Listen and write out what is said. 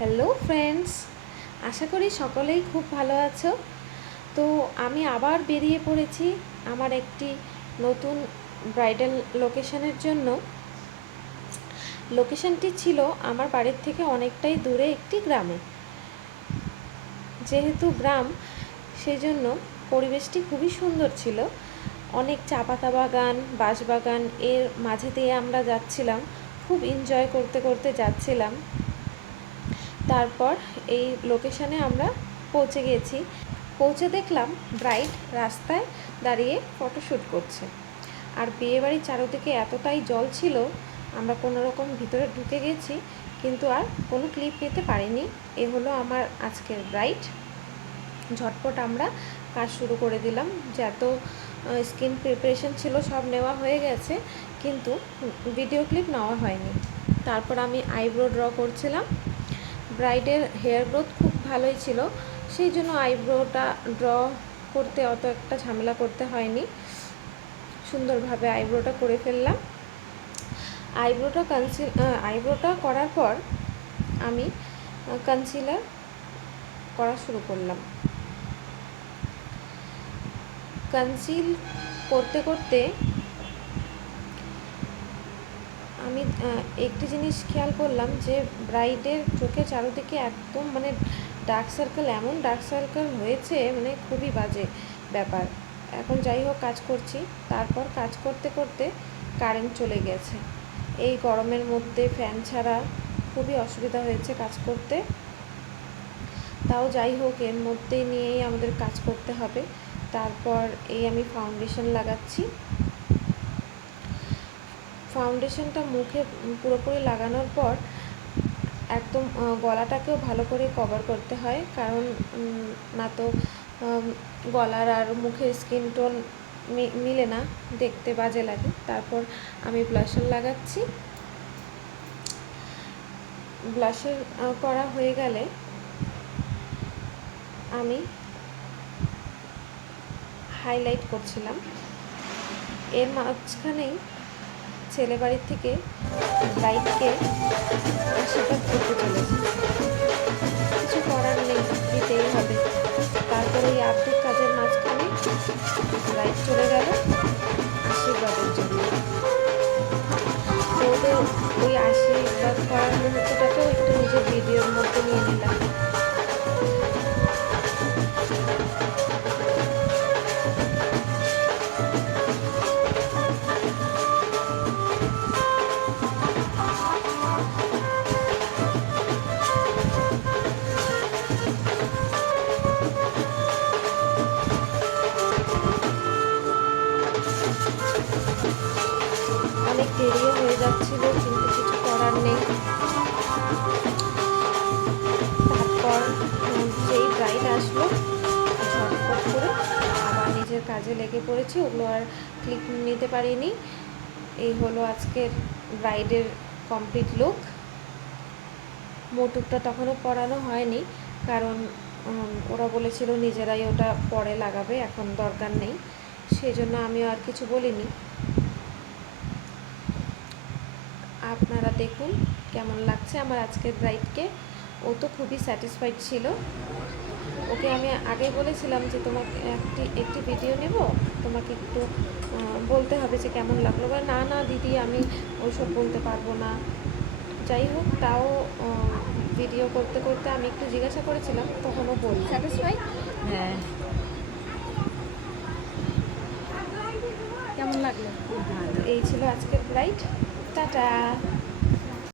Hello friends, আশা করি সকলেই খুব ভালো আছো। তো আমি আবার বেরিয়ে পড়েছি আমার একটি নতুন ব্রাইডাল লোকেশনের জন্য। লোকেশনটি ছিল আমার বাড়ির থেকে অনেকটাই দূরে একটি গ্রামে। যেহেতু গ্রাম, সেজন্য পরিবেশটি খুবই সুন্দর ছিল। অনেক চা পাতা বাগান, বাঁশবাগান এর মাঝে দিয়ে আমরা যাচ্ছিলাম, খুব এনজয় করতে করতে যাচ্ছিলাম। তারপর এই লোকেশনে আমরা পৌঁছে গেছি। পৌঁছে দেখলাম ব্রাইড রাস্তায় দাঁড়িয়ে ফটোশ্যুট করছে। আর বিয়েবাড়ির চারদিকে এতটাই জল ছিল, আমরা কোনো রকম ভিতরে ঢুকে গেছি, কিন্তু আর কোনো ক্লিপ নিতে পারিনি। এ হলো আমার আজকের ব্রাইড। ঝটপট আমরা কাজ শুরু করে দিলাম। যত স্কিন প্রিপারেশন ছিল সব নেওয়া হয়ে গেছে, কিন্তু ভিডিও ক্লিপ নেওয়া হয়নি। তারপর আমি আইব্রো ড্র করছিলাম। ব্রাইডের হেয়ার গ্রোথ খুব ভালোই ছিল, সেই জন্য আইব্রোটা ড্র করতে অত একটা ঝামেলা করতে হয়নি। সুন্দরভাবে আইব্রোটা করে ফেললাম। আইব্রোটা করার পর আমি কনসিলার করা শুরু করলাম। কনসিল করতে করতে আমি একটি জিনিস খেয়াল করলাম যে ব্রাইডের চোখে চারদিকে একদম ডার্ক সার্কেল, এমন ডার্ক সার্কেল হয়েছে, খুবই বাজে ব্যাপার। এখন যাই হোক, কাজ করছি। তারপর কাজ করতে করতে কারেন্ট চলে গেছে। এই গরমের মধ্যে ফ্যান ছাড়া খুবই অসুবিধা হয়েছে কাজ করতে। তাও যাই হোক, এর মধ্যে নিয়েই আমাদের কাজ করতে হবে। তারপর আমি ফাউন্ডেশন লাগাচ্ছি। ফাউন্ডেশনটা মুখে পুরোপুরি লাগানোর পর একদম গলাটাকেও ভালো করে কভার করতে হয়, কারণ না তো গলার আর মুখের স্কিন টোন মিলে না, দেখতে বাজে লাগে। তারপর আমি ব্লাশার লাগাচ্ছি। ব্লাশার করা হয়ে গেলে আমি হাইলাইট করছিলাম। এর মাঝখানেই ছেলে বাড়ির থেকে ব্রাইডকে আশীর্বাদ করতে চলেছে। কিছু করার নেই, দিতেই হবে। তারপরে এই আর্থিক কাজের মাঝখানে ব্রাইড চলে গেল আশীর্বাদের জন্য। তো ওই আশীর্বাদ করার মুহূর্তটাকেও একটু নিজের ভিডিওর মধ্যে নিয়ে নিলাম। অনেক দেরিও হয়ে যাচ্ছিল, কিন্তু কিছু করার নেই। তারপর যেই ব্রাইড আসলো, ঝটপট করে আবার নিজের কাজে লেগে পড়েছি। ওগুলো আর ক্লিপ নিতে পারিনি। এই হলো আজকের ব্রাইডের কমপ্লিট লুক। মোটুকটা তখনও পরানো হয়নি, কারণ ওরা বলেছিল নিজেরাই ওটা পরে লাগাবে, এখন দরকার নেই। সেই জন্য আমিও আর কিছু বলিনি। আপনারা দেখুন কেমন লাগছে আমার আজকের ব্রাইডকে। ও তো খুবই স্যাটিসফাইড ছিল। ওকে আমি আগে বলেছিলাম যে তোমাকে একটি ভিডিও নেব, তোমাকে একটু বলতে হবে যে কেমন লাগলো। বা না না দিদি, আমি ওইসব বলতে পারবো না। যাই হোক, তাও ভিডিও করতে করতে আমি একটু জিজ্ঞাসা করেছিলাম, তখন ও বলল স্যাটিসফাইড। হ্যাঁ, কেমন লাগলো? খুব ভালো। এই ছিল আজকের ব্রাইড। টাটা।